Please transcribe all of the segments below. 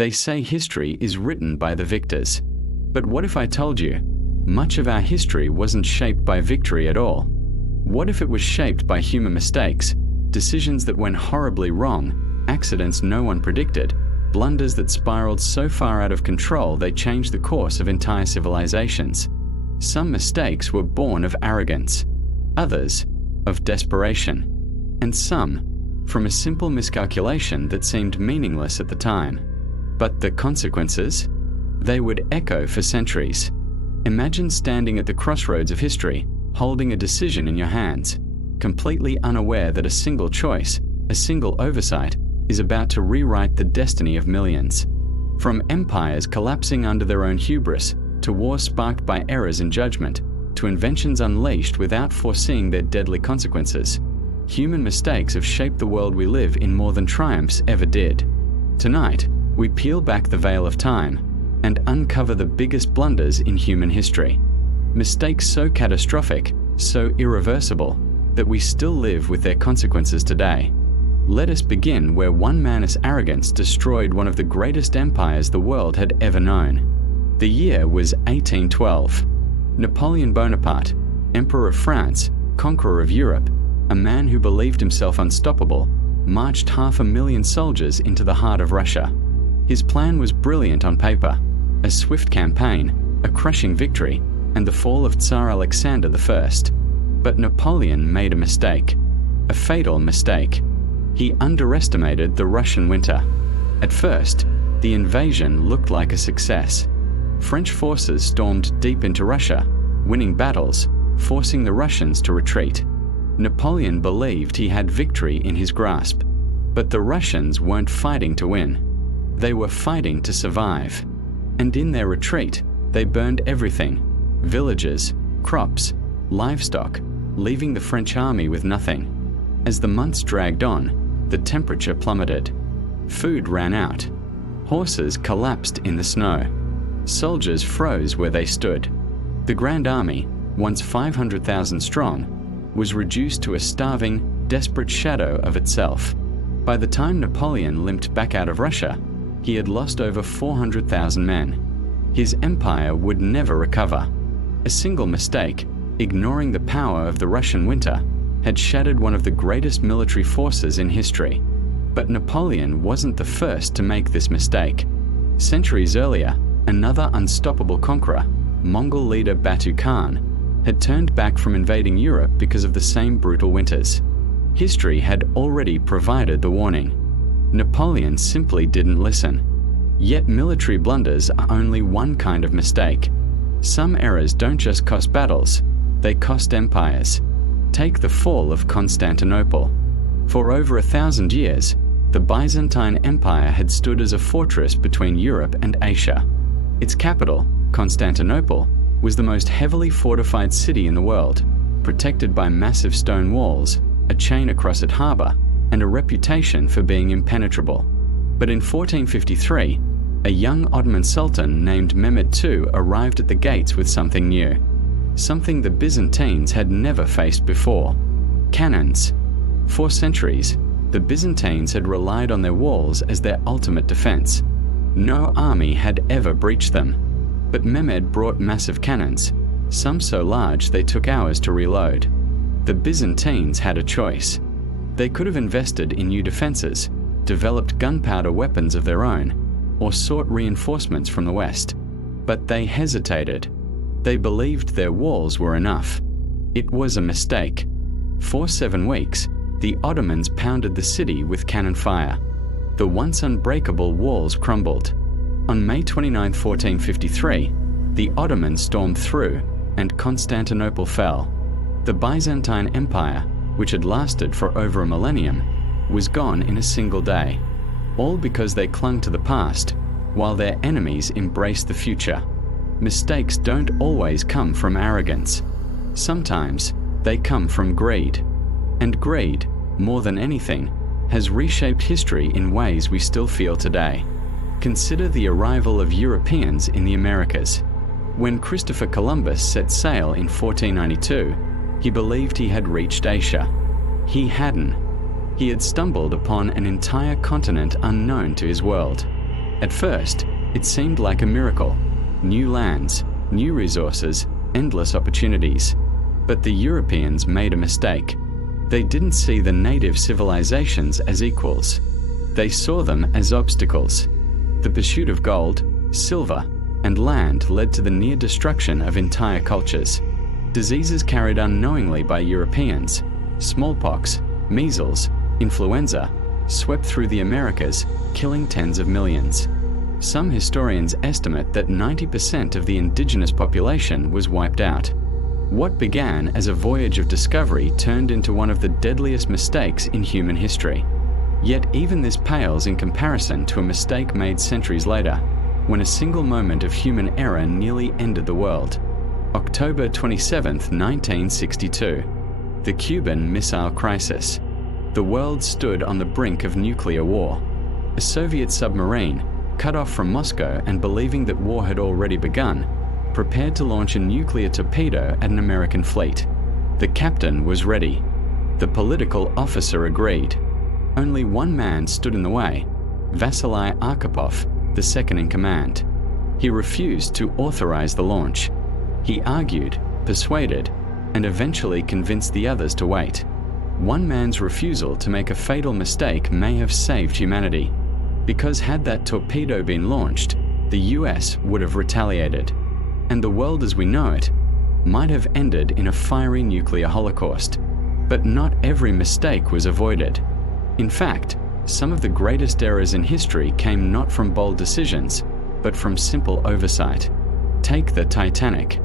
They say history is written by the victors. But what if I told you, much of our history wasn't shaped by victory at all? What if it was shaped by human mistakes, decisions that went horribly wrong, accidents no one predicted, blunders that spiraled so far out of control they changed the course of entire civilizations? Some mistakes were born of arrogance, others of desperation, and some from a simple miscalculation that seemed meaningless at the time. But the consequences? They would echo for centuries. Imagine standing at the crossroads of history, holding a decision in your hands, completely unaware that a single choice, a single oversight, is about to rewrite the destiny of millions. From empires collapsing under their own hubris, to wars sparked by errors in judgment, to inventions unleashed without foreseeing their deadly consequences. Human mistakes have shaped the world we live in more than triumphs ever did. Tonight, we peel back the veil of time and uncover the biggest blunders in human history. Mistakes so catastrophic, so irreversible, that we still live with their consequences today. Let us begin where one man's arrogance destroyed one of the greatest empires the world had ever known. The year was 1812. Napoleon Bonaparte, Emperor of France, conqueror of Europe, a man who believed himself unstoppable, marched 500,000 soldiers into the heart of Russia. His plan was brilliant on paper: a swift campaign, a crushing victory, and the fall of Tsar Alexander I. But Napoleon made a mistake, a fatal mistake. He underestimated the Russian winter. At first, the invasion looked like a success. French forces stormed deep into Russia, winning battles, forcing the Russians to retreat. Napoleon believed he had victory in his grasp. But the Russians weren't fighting to win. They were fighting to survive. And in their retreat, they burned everything: villages, crops, livestock, leaving the French army with nothing. As the months dragged on, the temperature plummeted. Food ran out. Horses collapsed in the snow. Soldiers froze where they stood. The Grand Army, once 500,000 strong, was reduced to a starving, desperate shadow of itself. By the time Napoleon limped back out of Russia, he had lost over 400,000 men. His empire would never recover. A single mistake, ignoring the power of the Russian winter, had shattered one of the greatest military forces in history. But Napoleon wasn't the first to make this mistake. Centuries earlier, another unstoppable conqueror, Mongol leader Batu Khan, had turned back from invading Europe because of the same brutal winters. History had already provided the warning. Napoleon simply didn't listen. Yet military blunders are only one kind of mistake. Some errors don't just cost battles, they cost empires. Take the fall of Constantinople. For over 1,000 years, the Byzantine Empire had stood as a fortress between Europe and Asia. Its capital, Constantinople, was the most heavily fortified city in the world, protected by massive stone walls, a chain-across-it harbor, and a reputation for being impenetrable. But in 1453, a young Ottoman Sultan named Mehmed II arrived at the gates with something new, something the Byzantines had never faced before: cannons. For centuries, the Byzantines had relied on their walls as their ultimate defense. No army had ever breached them. But Mehmed brought massive cannons, some so large they took hours to reload. The Byzantines had a choice. They could have invested in new defenses, developed gunpowder weapons of their own, or sought reinforcements from the West. But they hesitated. They believed their walls were enough. It was a mistake. For 7 weeks, the Ottomans pounded the city with cannon fire. The once unbreakable walls crumbled. On May 29, 1453, the Ottomans stormed through, and Constantinople fell. The Byzantine Empire, which had lasted for over a millennium, was gone in a single day, all because they clung to the past, while their enemies embraced the future. Mistakes don't always come from arrogance. Sometimes they come from greed. And greed, more than anything, has reshaped history in ways we still feel today. Consider the arrival of Europeans in the Americas. When Christopher Columbus set sail in 1492, he believed he had reached Asia. He hadn't. He had stumbled upon an entire continent unknown to his world. At first, it seemed like a miracle. New lands, new resources, endless opportunities. But the Europeans made a mistake. They didn't see the native civilizations as equals. They saw them as obstacles. The pursuit of gold, silver, and land led to the near destruction of entire cultures. Diseases carried unknowingly by Europeans, smallpox, measles, influenza, swept through the Americas, killing tens of millions. Some historians estimate that 90% of the indigenous population was wiped out. What began as a voyage of discovery turned into one of the deadliest mistakes in human history. Yet even this pales in comparison to a mistake made centuries later, when a single moment of human error nearly ended the world. October 27, 1962. The Cuban Missile Crisis. The world stood on the brink of nuclear war. A Soviet submarine, cut off from Moscow and believing that war had already begun, prepared to launch a nuclear torpedo at an American fleet. The captain was ready. The political officer agreed. Only one man stood in the way, Vasily Arkhipov, the second in command. He refused to authorize the launch. He argued, persuaded, and eventually convinced the others to wait. One man's refusal to make a fatal mistake may have saved humanity, because had that torpedo been launched, the US would have retaliated, and the world as we know it might have ended in a fiery nuclear holocaust. But not every mistake was avoided. In fact, some of the greatest errors in history came not from bold decisions, but from simple oversight. Take the Titanic.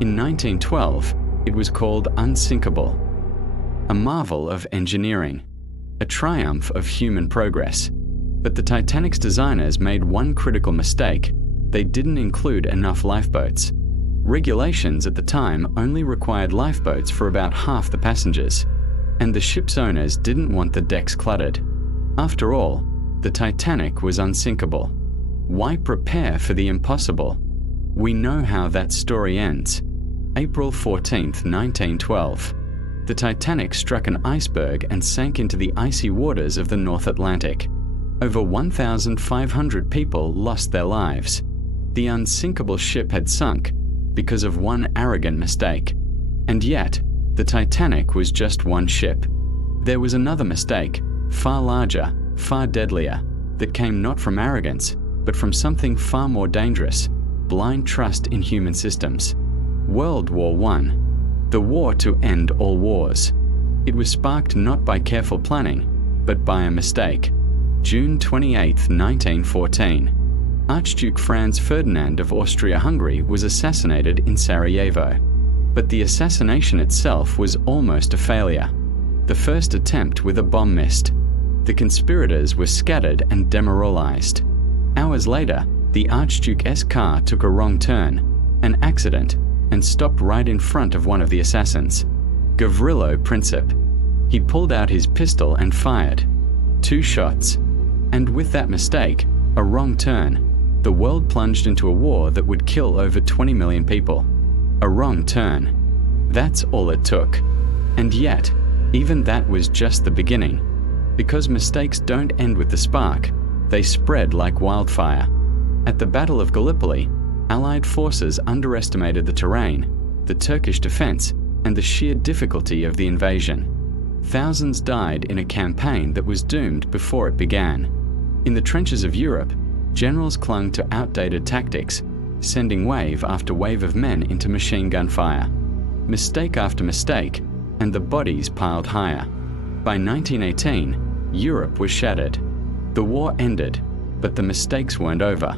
In 1912, it was called unsinkable. A marvel of engineering, a triumph of human progress. But the Titanic's designers made one critical mistake. They didn't include enough lifeboats. Regulations at the time only required lifeboats for about half the passengers, and the ship's owners didn't want the decks cluttered. After all, the Titanic was unsinkable. Why prepare for the impossible? We know how that story ends. April 14, 1912. The Titanic struck an iceberg and sank into the icy waters of the North Atlantic. Over 1,500 people lost their lives. The unsinkable ship had sunk because of one arrogant mistake. And yet, the Titanic was just one ship. There was another mistake, far larger, far deadlier, that came not from arrogance, but from something far more dangerous: blind trust in human systems. World War I, the war to end all wars. It was sparked not by careful planning, but by a mistake. June 28, 1914. Archduke Franz Ferdinand of Austria-Hungary was assassinated in Sarajevo. But the assassination itself was almost a failure. The first attempt with a bomb missed. The conspirators were scattered and demoralized. Hours later, the Archduke's car took a wrong turn, an accident, and stopped right in front of one of the assassins, Gavrilo Princip. He pulled out his pistol and fired. 2 shots. And with that mistake, a wrong turn, the world plunged into a war that would kill over 20 million people. A wrong turn. That's all it took. And yet, even that was just the beginning. Because mistakes don't end with the spark, they spread like wildfire. At the Battle of Gallipoli, Allied forces underestimated the terrain, the Turkish defense, and the sheer difficulty of the invasion. Thousands died in a campaign that was doomed before it began. In the trenches of Europe, generals clung to outdated tactics, sending wave after wave of men into machine gun fire. Mistake after mistake, and the bodies piled higher. By 1918, Europe was shattered. The war ended, but the mistakes weren't over.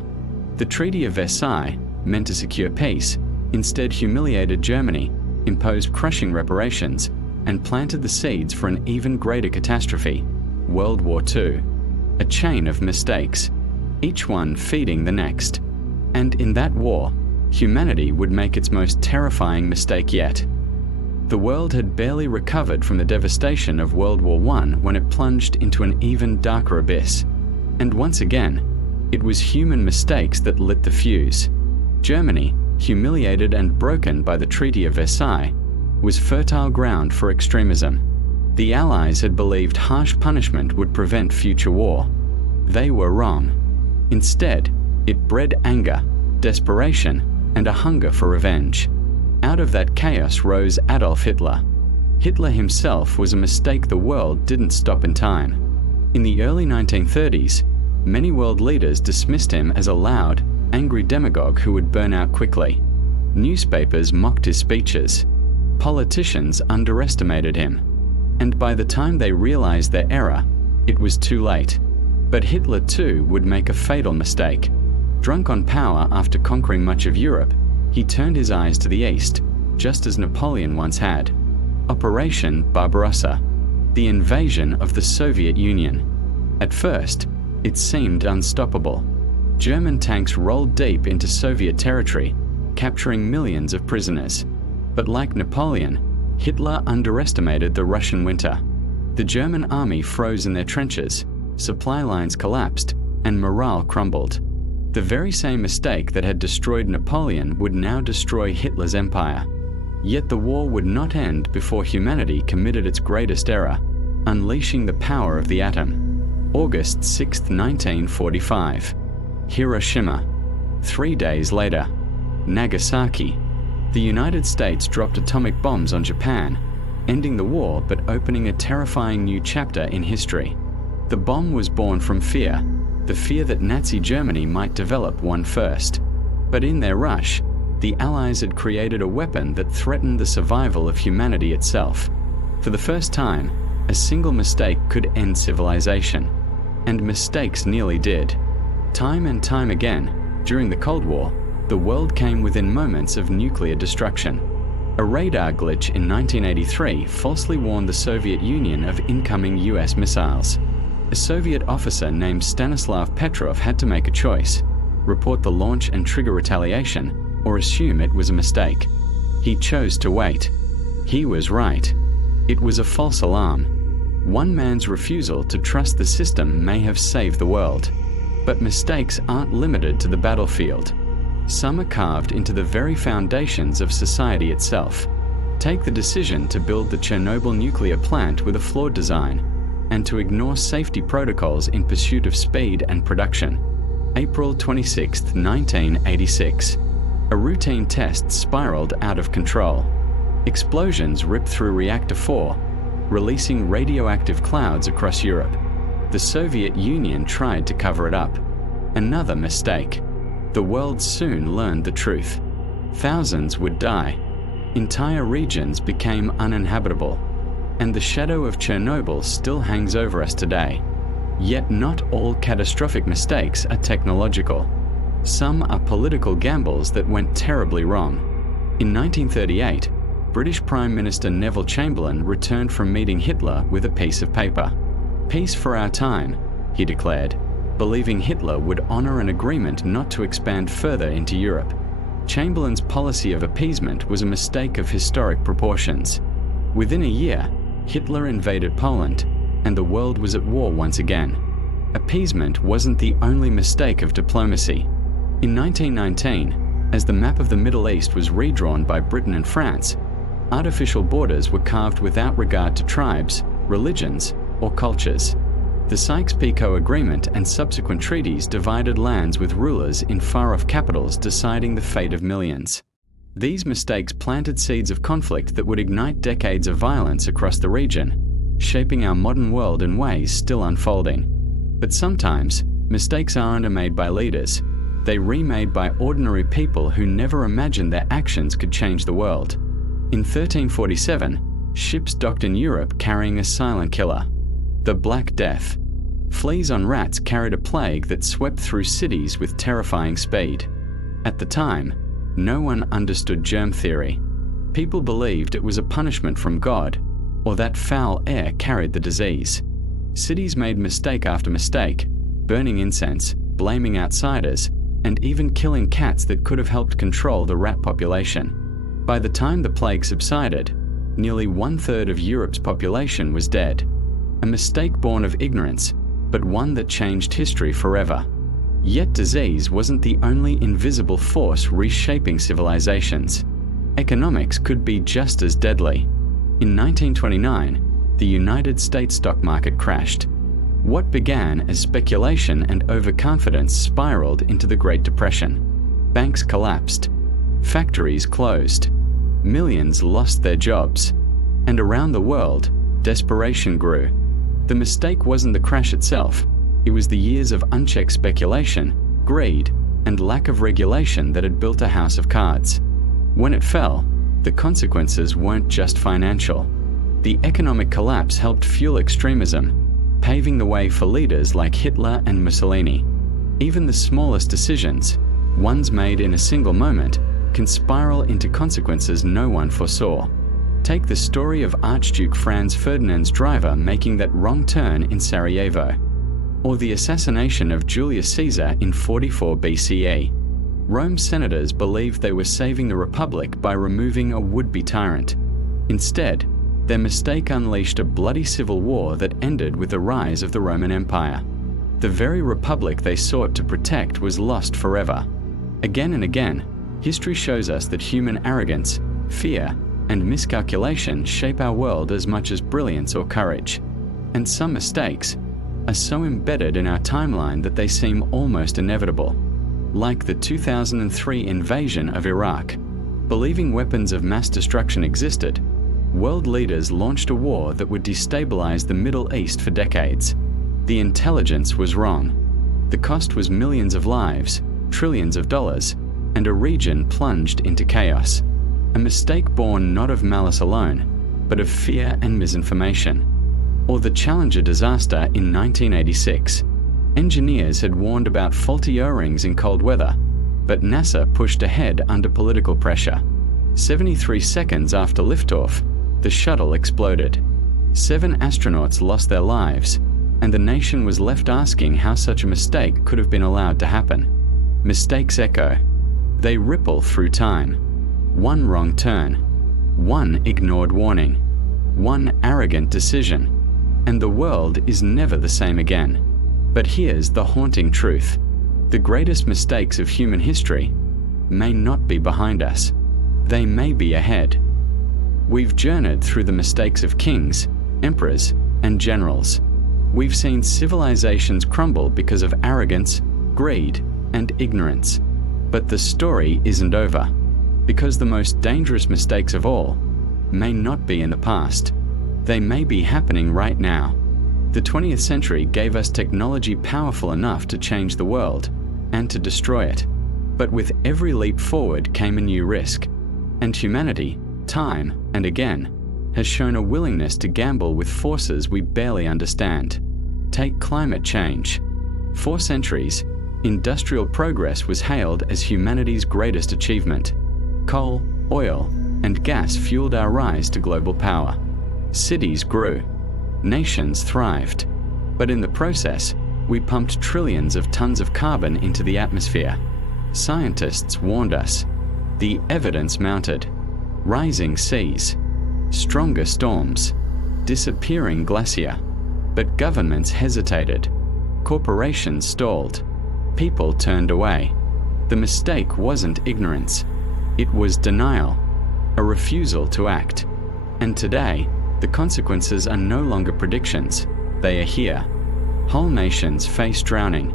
The Treaty of Versailles, meant to secure peace, instead humiliated Germany, imposed crushing reparations, and planted the seeds for an even greater catastrophe, World War II. A chain of mistakes, each one feeding the next. And in that war, humanity would make its most terrifying mistake yet. The world had barely recovered from the devastation of World War I when it plunged into an even darker abyss. And once again, it was human mistakes that lit the fuse. Germany, humiliated and broken by the Treaty of Versailles, was fertile ground for extremism. The Allies had believed harsh punishment would prevent future war. They were wrong. Instead, it bred anger, desperation, and a hunger for revenge. Out of that chaos rose Adolf Hitler. Hitler himself was a mistake the world didn't stop in time. In the early 1930s, many world leaders dismissed him as a loud, angry demagogue who would burn out quickly. Newspapers mocked his speeches. Politicians underestimated him. And by the time they realized their error, it was too late. But Hitler too would make a fatal mistake. Drunk on power after conquering much of Europe, he turned his eyes to the east, just as Napoleon once had. Operation Barbarossa, the invasion of the Soviet Union. At first, it seemed unstoppable. German tanks rolled deep into Soviet territory, capturing millions of prisoners. But like Napoleon, Hitler underestimated the Russian winter. The German army froze in their trenches, supply lines collapsed, and morale crumbled. The very same mistake that had destroyed Napoleon would now destroy Hitler's empire. Yet the war would not end before humanity committed its greatest error, unleashing the power of the atom. August 6, 1945. Hiroshima. 3 days later. Nagasaki. The United States dropped atomic bombs on Japan, ending the war but opening a terrifying new chapter in history. The bomb was born from fear, the fear that Nazi Germany might develop one first. But in their rush, the Allies had created a weapon that threatened the survival of humanity itself. For the first time, a single mistake could end civilization. And mistakes nearly did. Time and time again, during the Cold War, the world came within moments of nuclear destruction. A radar glitch in 1983 falsely warned the Soviet Union of incoming US missiles. A Soviet officer named Stanislav Petrov had to make a choice: report the launch and trigger retaliation, or assume it was a mistake. He chose to wait. He was right. It was a false alarm. One man's refusal to trust the system may have saved the world. But mistakes aren't limited to the battlefield. Some are carved into the very foundations of society itself. Take the decision to build the Chernobyl nuclear plant with a flawed design, and to ignore safety protocols in pursuit of speed and production. April 26, 1986. A routine test spiraled out of control. Explosions ripped through Reactor 4, releasing radioactive clouds across Europe. The Soviet Union tried to cover it up. Another mistake. The world soon learned the truth. Thousands would die. Entire regions became uninhabitable. And the shadow of Chernobyl still hangs over us today. Yet not all catastrophic mistakes are technological. Some are political gambles that went terribly wrong. In 1938, British Prime Minister Neville Chamberlain returned from meeting Hitler with a piece of paper. "Peace for our time," he declared, believing Hitler would honor an agreement not to expand further into Europe. Chamberlain's policy of appeasement was a mistake of historic proportions. Within a year, Hitler invaded Poland, and the world was at war once again. Appeasement wasn't the only mistake of diplomacy. In 1919, as the map of the Middle East was redrawn by Britain and France, artificial borders were carved without regard to tribes, religions, or cultures. The Sykes-Picot Agreement and subsequent treaties divided lands with rulers in far-off capitals deciding the fate of millions. These mistakes planted seeds of conflict that would ignite decades of violence across the region, shaping our modern world in ways still unfolding. But sometimes, mistakes aren't made by leaders. They're remade by ordinary people who never imagined their actions could change the world. In 1347, ships docked in Europe carrying a silent killer, the Black Death. Fleas on rats carried a plague that swept through cities with terrifying speed. At the time, no one understood germ theory. People believed it was a punishment from God, or that foul air carried the disease. Cities made mistake after mistake, burning incense, blaming outsiders, and even killing cats that could have helped control the rat population. By the time the plague subsided, nearly 1/3 of Europe's population was dead. A mistake born of ignorance, but one that changed history forever. Yet disease wasn't the only invisible force reshaping civilizations. Economics could be just as deadly. In 1929, the United States stock market crashed. What began as speculation and overconfidence spiraled into the Great Depression. Banks collapsed. Factories closed. Millions lost their jobs. And around the world, desperation grew. The mistake wasn't the crash itself. It was the years of unchecked speculation, greed, and lack of regulation that had built a house of cards. When it fell, the consequences weren't just financial. The economic collapse helped fuel extremism, paving the way for leaders like Hitler and Mussolini. Even the smallest decisions, ones made in a single moment, can spiral into consequences no one foresaw. Take the story of Archduke Franz Ferdinand's driver making that wrong turn in Sarajevo, or the assassination of Julius Caesar in 44 BCE. Rome's senators believed they were saving the Republic by removing a would-be tyrant. Instead, their mistake unleashed a bloody civil war that ended with the rise of the Roman Empire. The very republic they sought to protect was lost forever. Again and again, history shows us that human arrogance, fear, and miscalculation shape our world as much as brilliance or courage. And some mistakes are so embedded in our timeline that they seem almost inevitable. Like the 2003 invasion of Iraq. Believing weapons of mass destruction existed, world leaders launched a war that would destabilize the Middle East for decades. The intelligence was wrong. The cost was millions of lives, trillions of dollars, and a region plunged into chaos. A mistake born not of malice alone, but of fear and misinformation. Or the Challenger disaster in 1986. Engineers had warned about faulty O-rings in cold weather, but NASA pushed ahead under political pressure. 73 seconds after liftoff, the shuttle exploded. 7 astronauts lost their lives, and the nation was left asking how such a mistake could have been allowed to happen. Mistakes echo. They ripple through time. One wrong turn, one ignored warning, one arrogant decision, and the world is never the same again. But here's the haunting truth. The greatest mistakes of human history may not be behind us. They may be ahead. We've journeyed through the mistakes of kings, emperors, and generals. We've seen civilizations crumble because of arrogance, greed, and ignorance. But the story isn't over. Because the most dangerous mistakes of all may not be in the past. They may be happening right now. The 20th century gave us technology powerful enough to change the world and to destroy it. But with every leap forward came a new risk. And humanity, time and again, has shown a willingness to gamble with forces we barely understand. Take climate change. For centuries, industrial progress was hailed as humanity's greatest achievement. Coal, oil, and gas fueled our rise to global power. Cities grew. Nations thrived. But in the process, we pumped trillions of tons of carbon into the atmosphere. Scientists warned us. The evidence mounted. Rising seas. Stronger storms. Disappearing glacier. But governments hesitated. Corporations stalled. People turned away. The mistake wasn't ignorance. It was denial, a refusal to act. And today, the consequences are no longer predictions. They are here. Whole nations face drowning.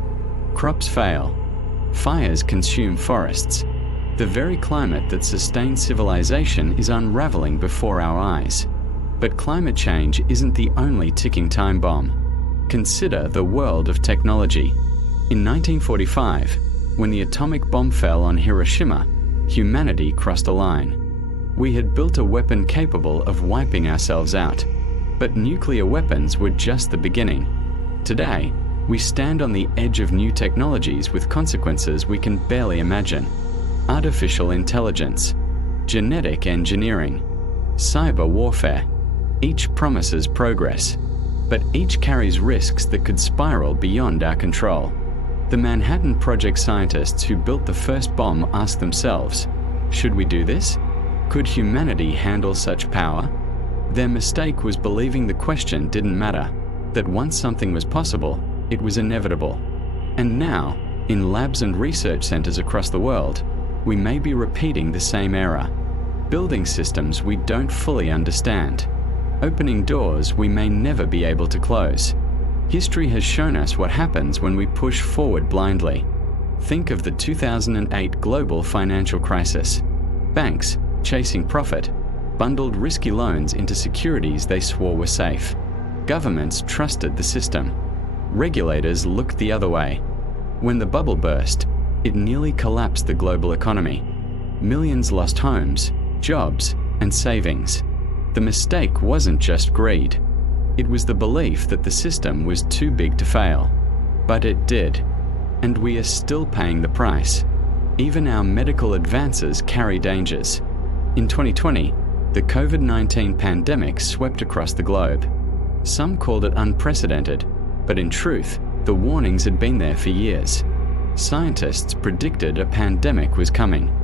Crops fail. Fires consume forests. The very climate that sustained civilization is unraveling before our eyes. But climate change isn't the only ticking time bomb. Consider the world of technology. In 1945, when the atomic bomb fell on Hiroshima, humanity crossed a line. We had built a weapon capable of wiping ourselves out. But nuclear weapons were just the beginning. Today, we stand on the edge of new technologies with consequences we can barely imagine. Artificial intelligence, genetic engineering, cyber warfare. Each promises progress, but each carries risks that could spiral beyond our control. The Manhattan Project scientists who built the first bomb asked themselves, should we do this? Could humanity handle such power? Their mistake was believing the question didn't matter, that once something was possible, it was inevitable. And now, in labs and research centers across the world, we may be repeating the same error. Building systems we don't fully understand. Opening doors we may never be able to close. History has shown us what happens when we push forward blindly. Think of the 2008 global financial crisis. Banks, chasing profit, bundled risky loans into securities they swore were safe. Governments trusted the system. Regulators looked the other way. When the bubble burst, it nearly collapsed the global economy. Millions lost homes, jobs, and savings. The mistake wasn't just greed. It was the belief that the system was too big to fail. But it did. And we are still paying the price. Even our medical advances carry dangers. In 2020, the COVID-19 pandemic swept across the globe. Some called it unprecedented, but in truth, the warnings had been there for years. Scientists predicted a pandemic was coming.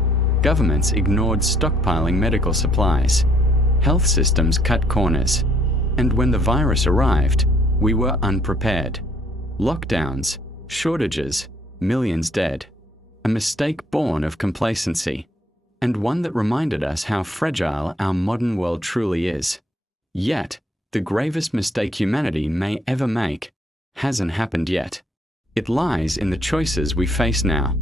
Governments ignored stockpiling medical supplies. Health systems cut corners. And when the virus arrived, we were unprepared. Lockdowns, shortages, millions dead. A mistake born of complacency, and one that reminded us how fragile our modern world truly is. Yet, the gravest mistake humanity may ever make hasn't happened yet. It lies in the choices we face now.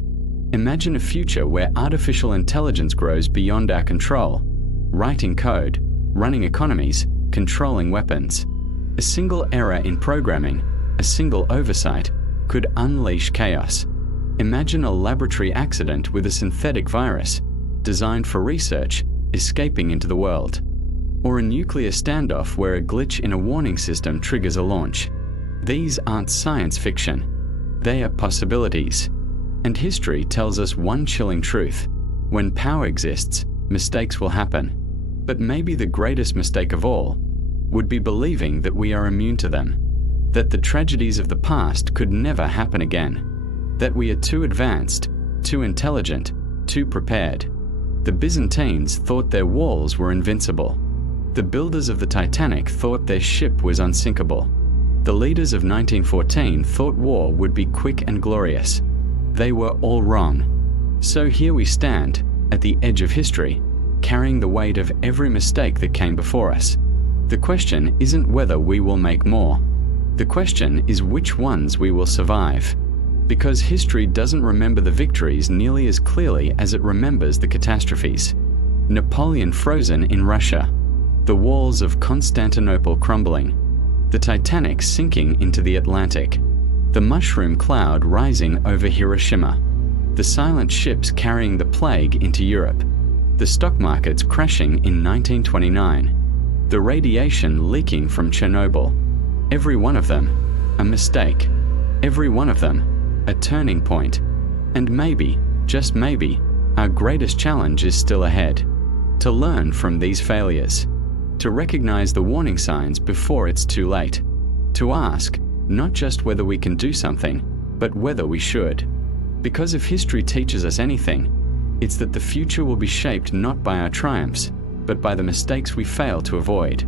Imagine a future where artificial intelligence grows beyond our control, writing code, running economies, controlling weapons. A single error in programming, a single oversight, could unleash chaos. Imagine a laboratory accident with a synthetic virus, designed for research, escaping into the world. Or a nuclear standoff where a glitch in a warning system triggers a launch. These aren't science fiction. They are possibilities. And history tells us one chilling truth. When power exists, mistakes will happen. But maybe the greatest mistake of all would be believing that we are immune to them. That the tragedies of the past could never happen again. That we are too advanced, too intelligent, too prepared. The Byzantines thought their walls were invincible. The builders of the Titanic thought their ship was unsinkable. The leaders of 1914 thought war would be quick and glorious. They were all wrong. So here we stand, at the edge of history, carrying the weight of every mistake that came before us. The question isn't whether we will make more. The question is which ones we will survive. Because history doesn't remember the victories nearly as clearly as it remembers the catastrophes. Napoleon frozen in Russia. The walls of Constantinople crumbling. The Titanic sinking into the Atlantic. The mushroom cloud rising over Hiroshima. The silent ships carrying the plague into Europe. The stock markets crashing in 1929. The radiation leaking from Chernobyl. Every one of them, a mistake. Every one of them, a turning point. And maybe, just maybe, our greatest challenge is still ahead. To learn from these failures. To recognize the warning signs before it's too late. To ask, not just whether we can do something, but whether we should. Because if history teaches us anything, it's that the future will be shaped not by our triumphs, but by the mistakes we fail to avoid.